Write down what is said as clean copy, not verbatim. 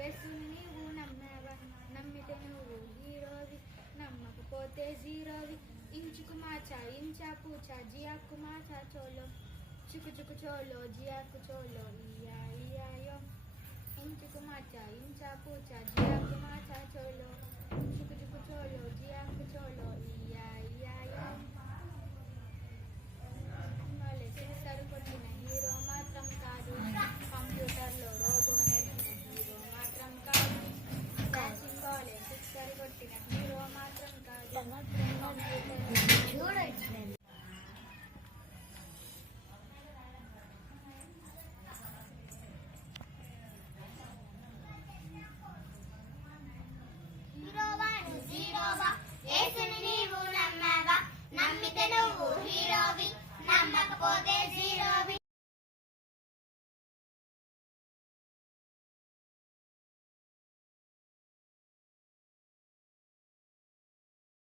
వేసుని నీవు నమ్మావా, నమ్మితే నువ్వు హీరోవి, నమ్మకపోతే జీరోవి. ఇంచుకు మాచా ఇంచా పూచా జియాకు మాచా చోలో, చుకు చుకు చోలో జియాకు చోలో ఇయా ఇయాయో. ఇంచుకు మాచా ఇంచా పూచా జియాకు మాచా చోలో, చుకు చుకు చోలో